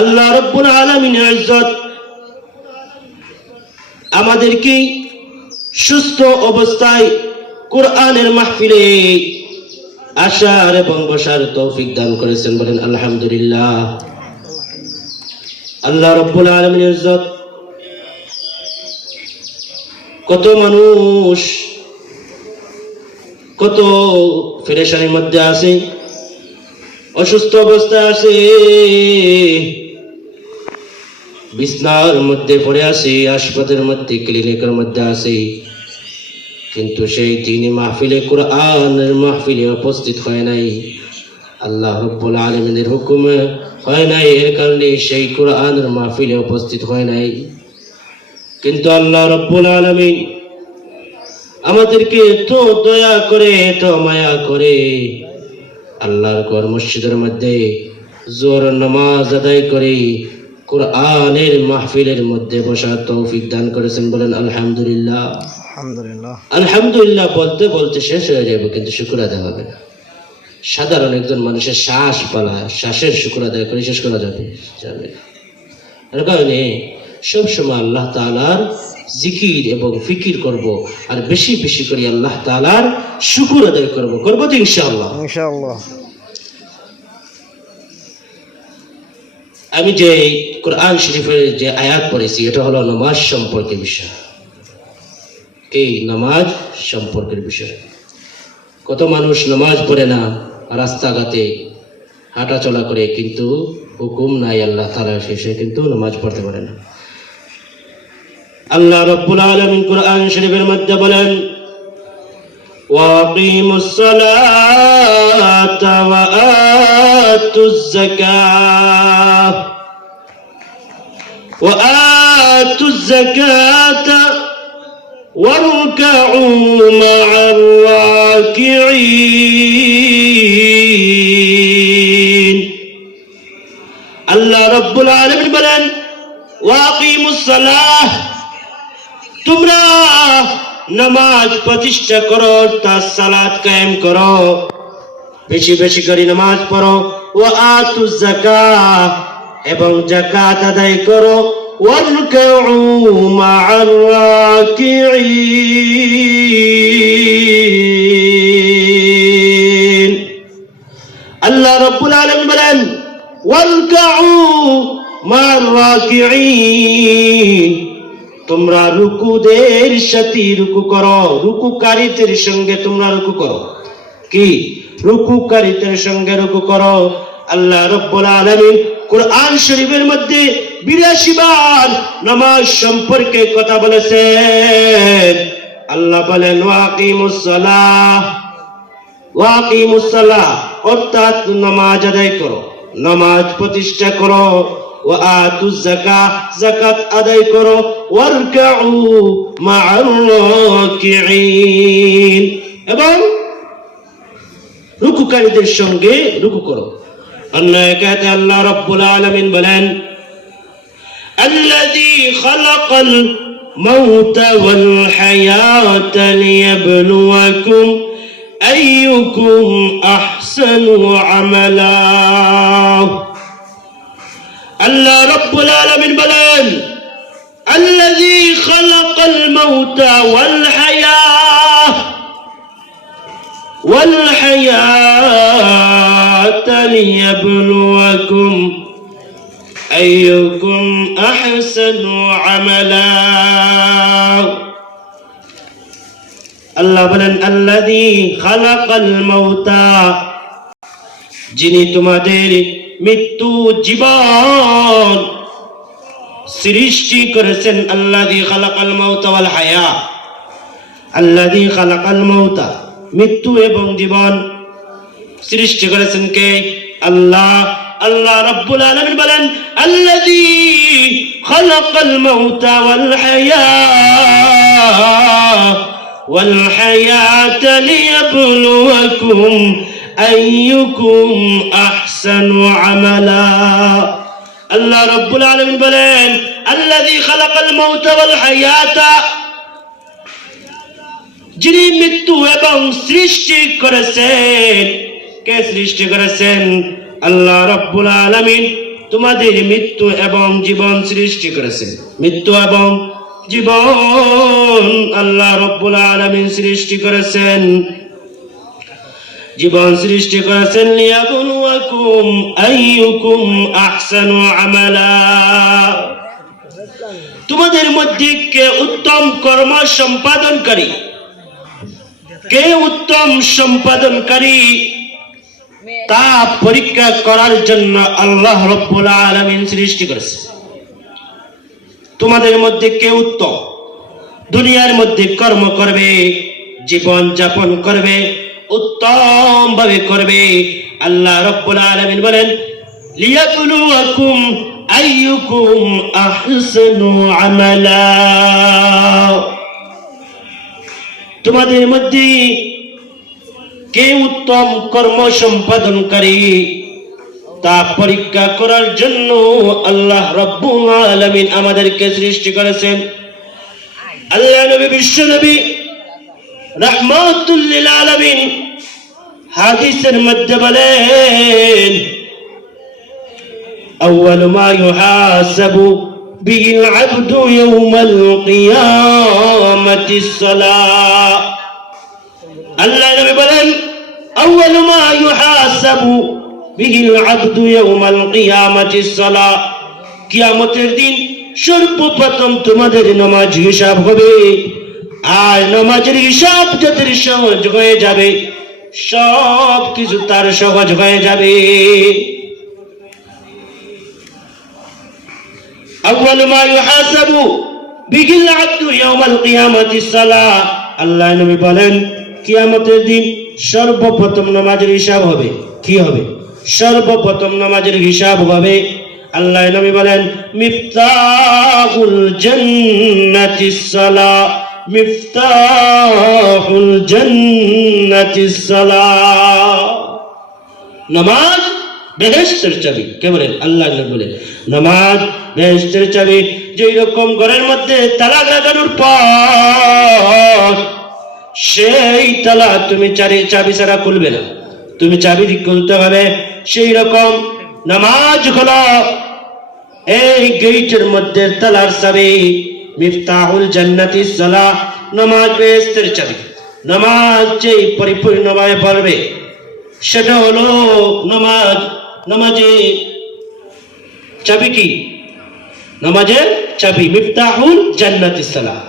আল্লাহ রাব্বুল আলামিনের ইজ্জত আমাদেরকে সুস্থ অবস্থায় কোরআনের মাহফিলে আসার এবং বসার তৌফিক দান করেছেন, বলেন আলহামদুলিল্লাহ। আল্লাহ রাব্বুল আলামিনের ইজ্জত কত মানুষ কত পেরেশানির মধ্যে আছে, অসুস্থ অবস্থায় আছে, বিছনার মধ্যে পড়ে আছে, হাসপাতালের মধ্যে, ক্লিনিকের মধ্যে আছে, কিন্তু সেই দিনই মাহফিলে কোরআনের মাহফিলে উপস্থিত হয় নাই, আল্লাহ রাব্বুল আলামিনের হুকুমে হয় নাই, এর কারণে সেই কোরআনের মাহফিলে উপস্থিত হয় নাই। কিন্তু আল্লাহ রাব্বুল আলামিন আমাদেরকে এত দয়া করে, এত মায়া করে আল্লাহর ঘর মসজিদের মধ্যে জোহর নামাজ আদায় করে কোরআনের মাহফিলের মধ্যে বসার তৌফিক দান করেছেন, বলেন আলহামদুলিল্লাহ। আলহামদুলিল্লাহ। আলহামদুলিল্লাহ বলতে বলতে শেষ হয়ে যাবে, কিন্তু শুকর আদায় হবে না। সাধারণ একজন মানুষের শ্বাস পালা, শ্বাসের শুকর আদায় করে শেষ করা যাবে এর কারণে সবসময় আল্লাহ তাআলার জিকির এবং ফিকির করব, আর বেশি বেশি করে আল্লাহ তাআলার শুকর আদায় করব তো ইনশাআল্লাহ। ইনশাআল্লাহ। আমি যে কোরআন শরীফের যে আয়াত পড়েছি এটা হলো নামাজ সম্পর্কে বিষয়, এই নামাজ সম্পর্কের বিষয়। কত মানুষ নামাজ পড়ে না, রাস্তাঘাটে হাঁটা চলা করে, কিন্তু হুকুম নাই আল্লাহ তাআলার, শেষে কিন্তু নামাজ পড়তে পারে না। আল্লাহ রাব্বুল আলামিন কোরআন শরীফের মধ্যে বলেন, ওয়াকিমুস সালাতা ওয়া আতুজ যাকাত ওয়া আতুজ যাকাতা ওয়ারকাউ মা'আর রাকিঈন। আল্লাহ রাব্বুল আলামিন বলেন, ওয়াকিমুস সালাহ, তোমরা নামাজ প্রতিষ্ঠা করো, তার সালাত কায়েম করো, বেশি বেশি করে নামাজ পড়ো, ওয়া আতুজ যাকাত, এবং যাকাত আদায় করো, ওয়ারকাউ মা'আর রাকিঈন। আল্লাহ রাব্বুল আলামিন বলেন, ওয়ারকাউ মা'আর রাকিঈন, তোমরা রুকুদের সাথে রুকু করো, রুকুকারীদের সঙ্গে তোমরা রুকু করো। কি? রুকুকারীদের সঙ্গে রুকু করো। আল্লাহ রাব্বুল আলামিন কোরআন শরীফের মধ্যে 82 বার নামাজ সম্পর্কে কথা বলেছেন। আল্লাহ বলেন, ওয়াকিমুস সালাহ, ওয়াকিমুস সালাহ, অর্থাৎ নামাজ আদায় করো, নামাজ প্রতিষ্ঠা করো, ওয়া আতুজ যাকাত, যাকাত আদায় করো, ওয়ারকাউ মা'আর রাকিঈন, এবং রুকুকারীদের সঙ্গে রুকু করো। অন্য আয়াতে আল্লাহ রাব্বুল আলামিন বলেন, আল্লাযী খালাকাল মাউতা ওয়াল হায়াতা লিয়াবলুয়াকুম আইয়ুকুম আহসানু আমালা। আল্লাহ রাব্বুল আলামিন বলেন, আল্লাযী খালাকাল মাউতা ওয়াল হায়াতা লিয়াবলুয়াকুম আইয়ুকুম আহসানু আমালা। আল্লাহ বলেন, আল্লাযী খালাকাল মাউতা, যিনি তোমাদের মৃত্যু জীবন সৃষ্টি করেছেন। আল্লাযী খালাকাল মাউতা ওয়াল হায়া, আল্লাযী খালাকাল মাউতা, মৃত্যু এবং জীবন সৃষ্টি করেছেন কে? আল্লাহ। আল্লাহ রাব্বুল আলামিন বলেন, আল্লাযী খালাকাল মাউতা ওয়াল হায়াতা লিয়াবলুয়াকুম আইয়ুকুম আহসানু আমালা। আল্লাহ রাব্বুল আলামিন বলেন, আল্লাযী খালাকাল মাউতা ওয়াল হায়াতা, যিনি মৃত্যু এবং সৃষ্টি করেছেন। কে সৃষ্টি করেছেন? আল্লাহ রাব্বুল আলামিন। তোমাদের মৃত্যু এবং জীবন সৃষ্টি করেছেন। মৃত্যু এবং জীবন আল্লাহ রাব্বুল আলামিন সৃষ্টি করেছেন। জীবন সৃষ্টি করেছেন লিয়াবলুয়াকুম আইয়ুকুম আহসানু আমালা, তোমাদের মধ্যে কে উত্তম কর্ম সম্পাদনকারী, কে উত্তম সম্পাদনকারী তা পরীক্ষা করার জন্য আল্লাহ রাব্বুল আলামিন সৃষ্টি করেছে। তোমাদের মধ্যে কে উত্তম, দুনিয়ার মধ্যে কর্ম করবে, জীবন যাপন করবে, উত্তম ভাবে করবে। আল্লাহ রাব্বুল আলামিন বলেন লিয়াবলুয়াকুম আইয়ুকুম আহসানু আমালা, তোমাদের মধ্যে কে উত্তম কর্ম সম্পাদনকারী তা পরীক্ষা করার জন্য আল্লাহ রাব্বুল আলামিন আমাদেরকে সৃষ্টি করেছেন। আল্লাহ নবী বিশ্ব নবী রাহমাতুল লিল আলামিন হাদিসের মধ্যে বলেন আউয়ালু মা ইউহাসাবু বিহিল আবদু ইয়াউমাল কিয়ামাতিস সালাহ, আল্লাহ নবী বলেন আউয়ালু মা ইউহাসাবু বিহিল আবদু ইয়াউমাল কিয়ামাতিস সালাহ, কিয়ামতের দিন সর্বপ্রথম তোমাদের নামাজ হিসাব হবে। আর নামাজের হিসাব যাদের সহজ হয়ে যাবে, সব কিছু তার সহজ হয়ে যাবে। আউয়ালু মা ইউহাসাবু বিহিল আবদু ইয়াউমাল কিয়ামাতিস সালাহ, আল্লাহ নবী বলেন কিয়ামতের দিন সর্বপ্রথম নামাজের হিসাব হবে। কি হবে? সর্বপ্রথম নামাজের হিসাব হবে। আল্লাহ নবী বলেন মিফতাহুল জান্নাতিস সালাহ, মিফতাহুল জান্নাতিস সালাহ, নামাজ বেহেশতের চাবি। কে বলেন? আল্লাহ নবী বলেন নামাজ বেহেশতের চাবি। যেই রকম ঘরের মধ্যে তালা লাগানোর পর সেই তালা তুমি চাবি ছাড়া খুলবে না, তুমি চাবি দিয়ে খুলতে হবে। সেই রকম নামাজ হলো এই গেটের মধ্যে তালার চাবি। মিফতাহুল জান্নাতিস সালাহ, নামাজ বেহেশতের চাবি। নামাজ যে পরিপূর্ণভাবে পড়বে সেটা হলো নামাজ। নামাজে চাবি কি? নামাজের চাবি মিফতাহুল জান্নাতিস সালাহ।